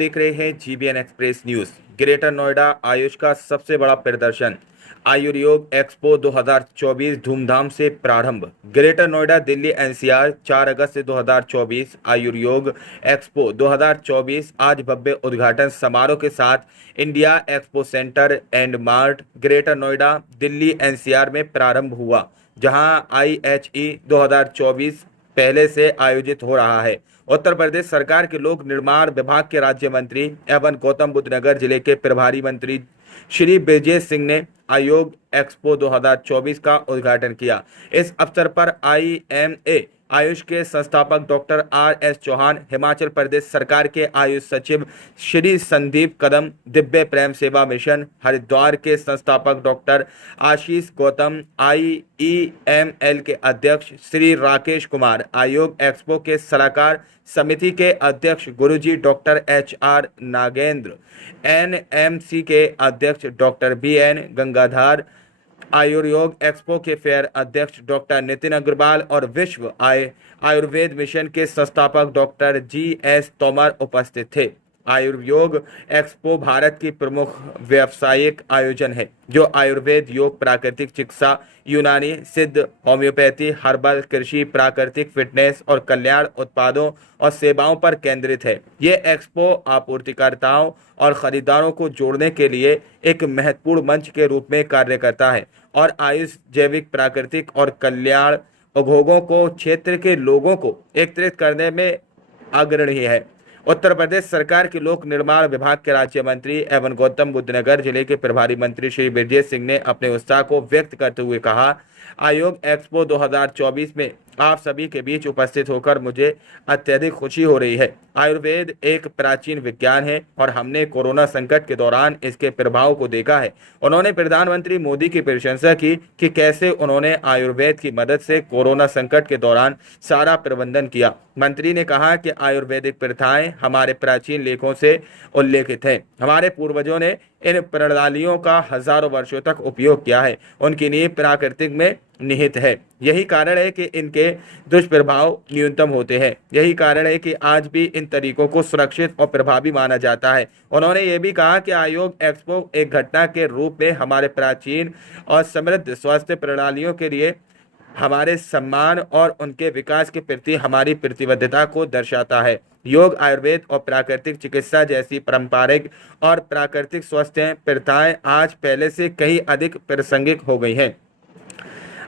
देख रहे हैं जीबीएन express news. Greater Noida Ayush का सबसे बड़ा प्रदर्शन आयुर्योग एक्सपो 2024 धूमधाम से प्रारंभ। ग्रेटर नोएडा दिल्ली एनसीआर 4 अगस्त से 2024 आयुर्योग एक्सपो 2024 आज भव्य उद्घाटन समारोह के साथ India expo centre and mart greater Noida Delhi NCR में प्रारंभ हुआ, जहां IHE 2024 पहले से आयोजित हो रहा है। उत्तर प्रदेश सरकार के लोक निर्माण विभाग के राज्य मंत्री एवं गौतम बुद्ध नगर जिले के प्रभारी मंत्री श्री ब्रजेश सिंह ने आयोग एक्सपो 2024 का उद्घाटन किया। इस अवसर पर IMA आयुष के संस्थापक डॉक्टर RS चौहान, हिमाचल प्रदेश सरकार के आयुष सचिव श्री संदीप कदम, दिव्य प्रेम सेवा मिशन हरिद्वार के संस्थापक डॉक्टर आशीष गौतम, IEML के अध्यक्ष श्री राकेश कुमार, आयोग एक्सपो के सलाहकार समिति के अध्यक्ष गुरुजी डॉक्टर HR नागेंद्र, NMC के अध्यक्ष डॉक्टर BN गंगाधर, आयुर्योग एक्सपो के फेयर अध्यक्ष डॉक्टर नितिन अग्रवाल और विश्व आयुर्वेद मिशन के संस्थापक डॉक्टर GS तोमर उपस्थित थे। आयुर्योग एक्सपो भारत की प्रमुख व्यावसायिक आयोजन है, जो आयुर्वेद, योग, प्राकृतिक चिकित्सा, यूनानी, सिद्ध, होम्योपैथी, हर्बल, कृषि, प्राकृतिक, फिटनेस और कल्याण उत्पादों और सेवाओं पर केंद्रित है। ये एक्सपो आपूर्तिकर्ताओं और खरीदारों को जोड़ने के लिए एक महत्वपूर्ण मंच के रूप में कार्य करता है और आयुष, जैविक, प्राकृतिक और कल्याण उद्योगों को क्षेत्र के लोगों को एकत्रित करने में अग्रणी है। उत्तर प्रदेश सरकार के लोक निर्माण विभाग के राज्य मंत्री एवं गौतम बुद्ध नगर जिले के प्रभारी मंत्री श्री ब्रजेश सिंह ने अपने उत्साह को व्यक्त करते हुए कहा, आयोग एक्सपो 2024 में आप सभी के बीच उपस्थित होकर मुझे अत्यधिक खुशी हो रही है। आयुर्वेद एक प्राचीन विज्ञान है और हमने कोरोना संकट के दौरान इसके प्रभाव को देखा है। उन्होंने प्रधानमंत्री मोदी की प्रशंसा की कि कैसे उन्होंने आयुर्वेद की मदद से कोरोना संकट के दौरान सारा प्रबंधन किया। मंत्री ने कहा कि आयुर्वेदिक प्रथाएं हमारे प्राचीन लेखों से उल्लेखित है। हमारे पूर्वजों ने इन प्रणालियों का हजारों वर्षों तक उपयोग किया है। उनकी नींव प्राकृतिक में निहित है। यही कारण है कि इनके दुष्प्रभाव न्यूनतम होते हैं। यही कारण है कि आज भी इन तरीकों को सुरक्षित और प्रभावी माना जाता है। उन्होंने ये भी कहा कि आयोग एक्सपो एक घटना के रूप में हमारे प्राचीन और समृद्ध स्वास्थ्य प्रणालियों के लिए हमारे सम्मान और उनके विकास के प्रति हमारी प्रतिबद्धता को दर्शाता है। योग, आयुर्वेद और प्राकृतिक चिकित्सा जैसी पारंपरिक और प्राकृतिक स्वास्थ्य प्रथाएं आज पहले से कहीं अधिक प्रासंगिक हो गई हैं।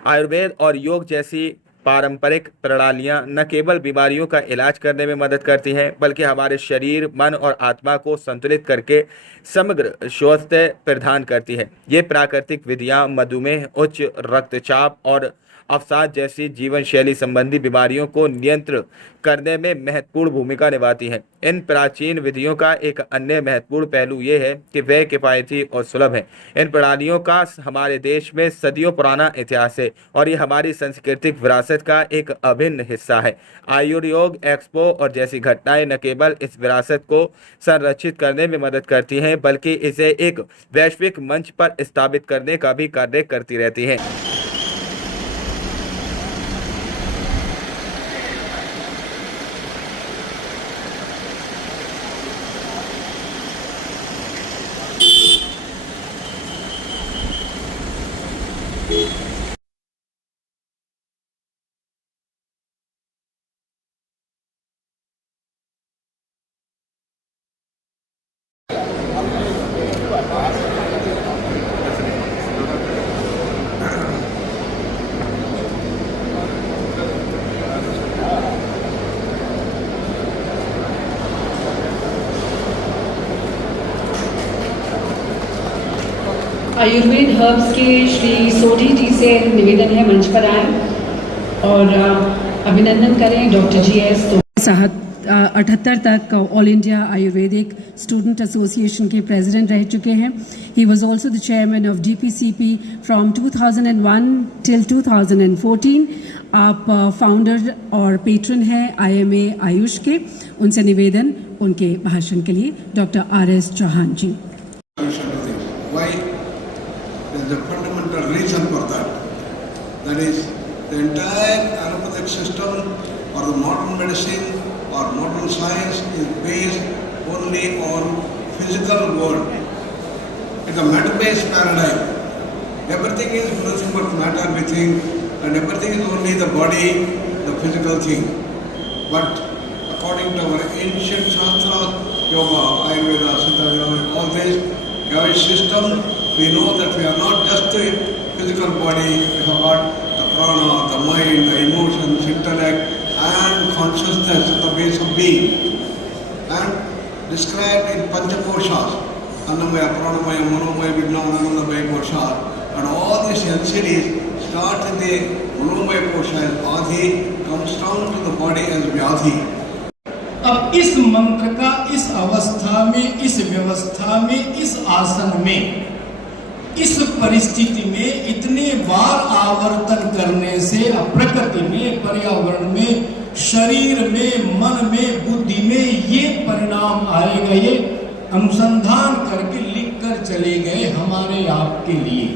आयुर्वेद और योग जैसी पारंपरिक प्रणालियां न केवल बीमारियों का इलाज करने में मदद करती हैं, बल्कि हमारे शरीर, मन और आत्मा को संतुलित करके समग्र स्वास्थ्य प्रदान करती है। ये प्राकृतिक विधियां मधुमेह, उच्च रक्तचाप और अवसाद जैसी जीवन शैली संबंधी बीमारियों को नियंत्रित करने में महत्वपूर्ण भूमिका निभाती हैं। इन प्राचीन विधियों का एक अन्य महत्वपूर्ण पहलू ये है कि वे किफ़ायती और सुलभ हैं। इन प्रणालियों का हमारे देश में सदियों पुराना इतिहास है और ये हमारी सांस्कृतिक विरासत का एक अभिन्न हिस्सा है। आयुर्योग एक्सपो और जैसी घटनाएं न केवल इस विरासत को संरक्षित करने में मदद करती हैं, बल्कि इसे एक वैश्विक मंच पर स्थापित करने का भी कार्य करती रहती हैं। आयुर्वेद हर्ब्स के श्री सोढ़ी जी से निवेदन है मंच पर आए और अभिनंदन करें डॉक्टर GS साहब। 78 तक all India Ayurvedic student association के प्रेसिडेंट रह चुके हैं। He was also the chairman of DPCP from 2001 till 2014। आप फाउंडर और पेट्रन हैं IMA आयुष के। उनसे निवेदन उनके भाषण के लिए doctor RS Chauhan ji. There is a fundamental reason for that. That is, the entire allopathic system or the modern medicine or modern science is based only on physical world. It's a matter-based paradigm. Everything is nothing but matter, we think, and everything is only the body, the physical thing. But according to our ancient Shastra, Yoga, Ayurveda, Siddha, all this, Yogic system, we know that we are not just the physical body, we have got the prana, the mind, the emotions, intellect, and consciousness at the base of being. And described in Panchakoshas, Annamaya, Pranamaya, Manomaya, Vijnana, Anandamaya Koshas. And all these entities start in the Manomaya Kosha as Adhi, comes down to the body as Vyadhi. अब इस मंत्र का इस अवस्था में, इस व्यवस्था में, इस आसन में, इस परिस्थिति में इतने बार आवर्तन करने से प्रकृति में, पर्यावरण में, शरीर में, मन में, बुद्धि में ये परिणाम आएगा, ये अनुसंधान करके लिख कर चले गए हमारे आपके लिए।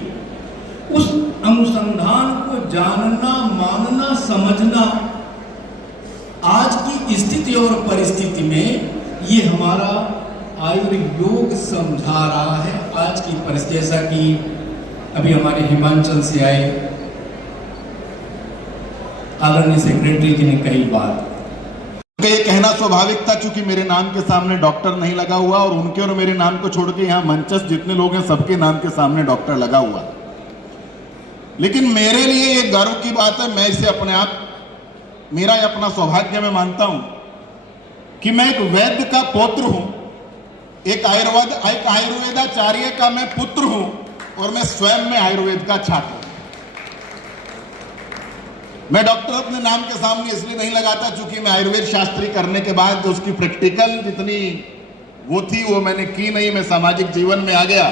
उस अनुसंधान को जानना, मानना, समझना आज की स्थिति और परिस्थिति में ये हमारा आयुर्योग समझा रहा है। आज की परिस्थिति, जैसा कि अभी हमारे हिमाचल से आए आदरणीय सेक्रेटरी जी ने कही बात, ये कहना स्वाभाविक था चूंकि मेरे नाम के सामने डॉक्टर नहीं लगा हुआ और उनके और मेरे नाम को छोड़ के यहाँ मंचस्थ जितने लोग हैं सबके नाम के सामने डॉक्टर लगा हुआ। लेकिन मेरे लिए ये गर्व की बात है, मैं इसे अपने आप, मेरा ये अपना सौभाग्य मैं मानता हूं कि मैं एक वैद्य का पौत्र हूं, एक आयुर्वेदाचार्य का मैं पुत्र हूं और मैं स्वयं में आयुर्वेद का छात्र हूं। मैं डॉक्टर अपने नाम के सामने इसलिए नहीं लगाता चूंकि मैं आयुर्वेद शास्त्री करने के बाद जो उसकी प्रैक्टिकल जितनी वो थी वो मैंने की नहीं। मैं सामाजिक जीवन में आ गया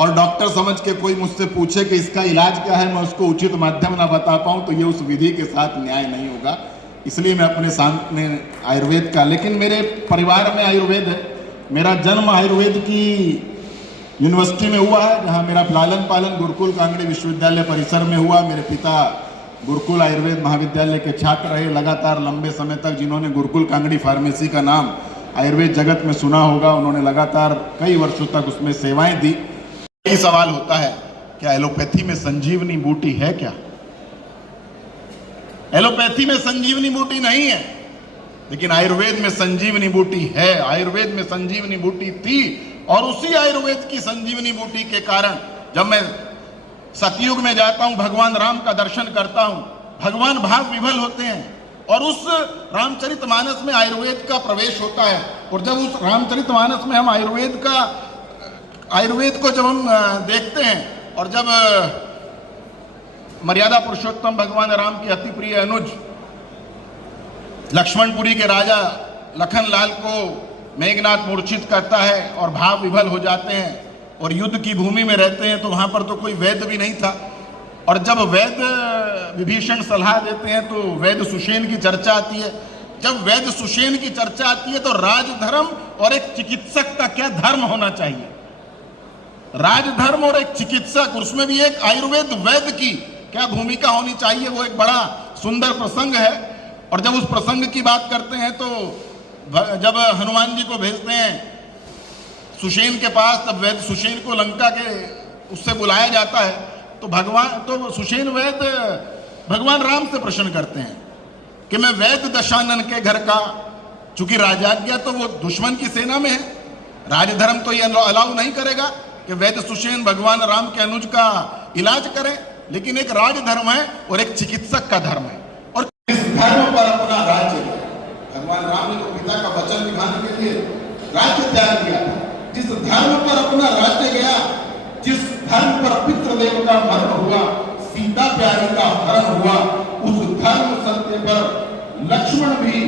और डॉक्टर समझ के कोई मुझसे पूछे कि इसका इलाज क्या है, मैं उसको उचित माध्यम ना बता पाऊं तो ये उस विधि के साथ न्याय नहीं होगा। इसलिए मैं अपने सामने आयुर्वेद का, लेकिन मेरे परिवार में आयुर्वेद है। मेरा जन्म आयुर्वेद की यूनिवर्सिटी में हुआ है, जहां मेरा लालन पालन गुरुकुल कांगड़ी विश्वविद्यालय परिसर में हुआ। मेरे पिता गुरुकुल आयुर्वेद महाविद्यालय के छात्र रहे लगातार लंबे समय तक। जिन्होंने गुरुकुल कांगड़ी फार्मेसी का नाम आयुर्वेद जगत में सुना होगा, उन्होंने लगातार कई वर्षों तक उसमें सेवाएं दी। यही सवाल होता है, क्या एलोपैथी में संजीवनी बूटी है क्या? एलोपैथी में संजीवनी बूटी नहीं है, लेकिन आयुर्वेद में संजीवनी बूटी है। आयुर्वेद में संजीवनी बूटी थी और उसी आयुर्वेद की संजीवनी बूटी के कारण जब मैं सतयुग में जाता हूं, भगवान राम का दर्शन करता हूं, भगवान भाव विभल होते हैं और उस रामचरितमानस में आयुर्वेद का प्रवेश होता है। और जब उस रामचरितमानस में हम आयुर्वेद को जब हम देखते हैं और जब मर्यादा पुरुषोत्तम भगवान राम के अति प्रिय अनुज लक्ष्मणपुरी के राजा लखनलाल को मेघनाथ मूर्छित करता है और भाव विभल हो जाते हैं और युद्ध की भूमि में रहते हैं, तो वहां पर तो कोई वैद्य भी नहीं था। और जब वैद्य विभीषण सलाह देते हैं तो वैद्य सुषेण की चर्चा आती है। जब वैद्य सुषेण की चर्चा आती है तो राजधर्म और एक चिकित्सक का क्या धर्म होना चाहिए, राजधर्म और एक चिकित्सक, उसमें भी एक आयुर्वेद वैद्य की क्या भूमिका होनी चाहिए, वो एक बड़ा सुंदर प्रसंग है। और जब उस प्रसंग की बात करते हैं तो जब हनुमान जी को भेजते हैं सुषेण के पास, तब वैद्य सुषेण को लंका के उससे बुलाया जाता है तो सुषेण वैद्य भगवान राम से प्रश्न करते हैं कि मैं वैद्य दशानन के घर का, चूंकि राजाज्ञा तो वो दुश्मन की सेना में है, राजधर्म तो ये अलाउ नहीं करेगा कि वैद्य सुषेण भगवान राम के अनुज का इलाज करें, लेकिन एक राजधर्म है और एक चिकित्सक का धर्म है। और इस धर्म पर अपना राज्य, भगवान राम ने तो पिता का वचन निभाने के लिए राज्य त्याग किया। जिस धर्म पर अपना राज्य गया, जिस धर्म पर पितृदेव का मरण हुआ, सीता प्यारी का हरण हुआ, उस धर्म सत्य पर लक्ष्मण भी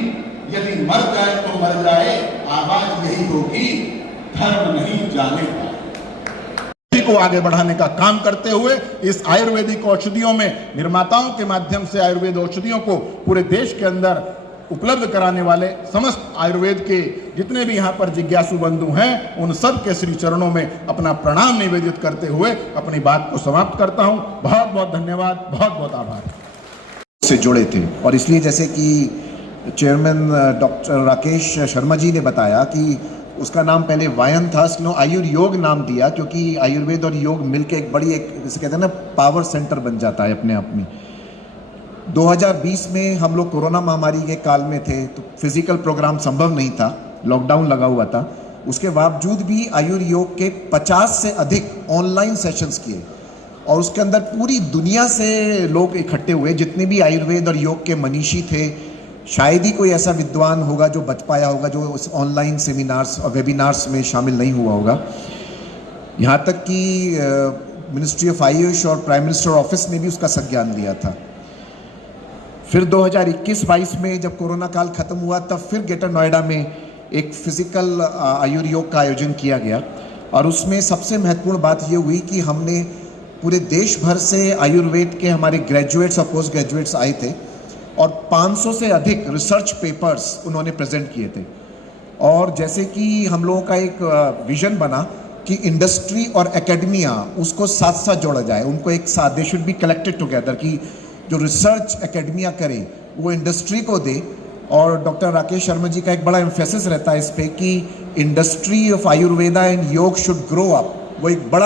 यदि मर जाए तो मर जाए, आवाज यही होगी, धर्म नहीं जानेगा। को आगे बढ़ाने का काम करते हुए इस आयुर्वेदिक औषधियों में निर्माताओं के माध्यम से आयुर्वेद औषधियों को पूरे देश के अंदर उपलब्ध कराने वाले समस्त आयुर्वेद के जितने भी यहाँ पर जिज्ञासु बंधु हैं, उन सब के श्री चरणों में अपना प्रणाम निवेदित करते हुए अपनी बात को समाप्त करता हूँ। बहुत बहुत धन्यवाद, बहुत बहुत आभार। से जुड़े थे और इसलिए जैसे कि चेयरमैन डॉक्टर राकेश शर्मा जी ने बताया कि उसका नाम पहले वायन था, उसने आयुर्योग नाम दिया क्योंकि आयुर्वेद और योग मिलके एक बड़ी एक जैसे कहते हैं ना पावर सेंटर बन जाता है अपने आप में। 2020 में हम लोग कोरोना महामारी के काल में थे तो फिजिकल प्रोग्राम संभव नहीं था, लॉकडाउन लगा हुआ था। उसके बावजूद भी आयुर्योग के 50 से अधिक ऑनलाइन सेशंस किए और उसके अंदर पूरी दुनिया से लोग इकट्ठे हुए। जितने भी आयुर्वेद और योग के मनीषी थे, शायद ही कोई ऐसा विद्वान होगा जो बच पाया होगा जो उस ऑनलाइन सेमिनार्स और वेबिनार्स में शामिल नहीं हुआ होगा। यहाँ तक कि मिनिस्ट्री ऑफ आयुष और प्राइम मिनिस्टर ऑफिस ने भी उसका संज्ञान लिया था। फिर 2021-22 में जब कोरोना काल खत्म हुआ तब फिर ग्रेटर नोएडा में एक फिजिकल आयुर्योग का आयोजन किया गया और उसमें सबसे महत्वपूर्ण बात ये हुई कि हमने पूरे देश भर से आयुर्वेद के हमारे ग्रेजुएट्स और पोस्ट ग्रेजुएट्स आए थे और 500 से अधिक रिसर्च पेपर्स उन्होंने प्रेजेंट किए थे। और जैसे कि हम लोगों का एक विजन बना कि इंडस्ट्री और एकेडमिया उसको साथ साथ जोड़ा जाए, उनको एक साथ, they should be collected together कि जो रिसर्च एकेडमिया करे वो इंडस्ट्री को दे। और डॉक्टर राकेश शर्मा जी का एक बड़ा एम्फेसिस रहता है इस पे कि इंडस्ट्री ऑफ आयुर्वेदा एंड योग शुड ग्रो अप, वो एक बड़ा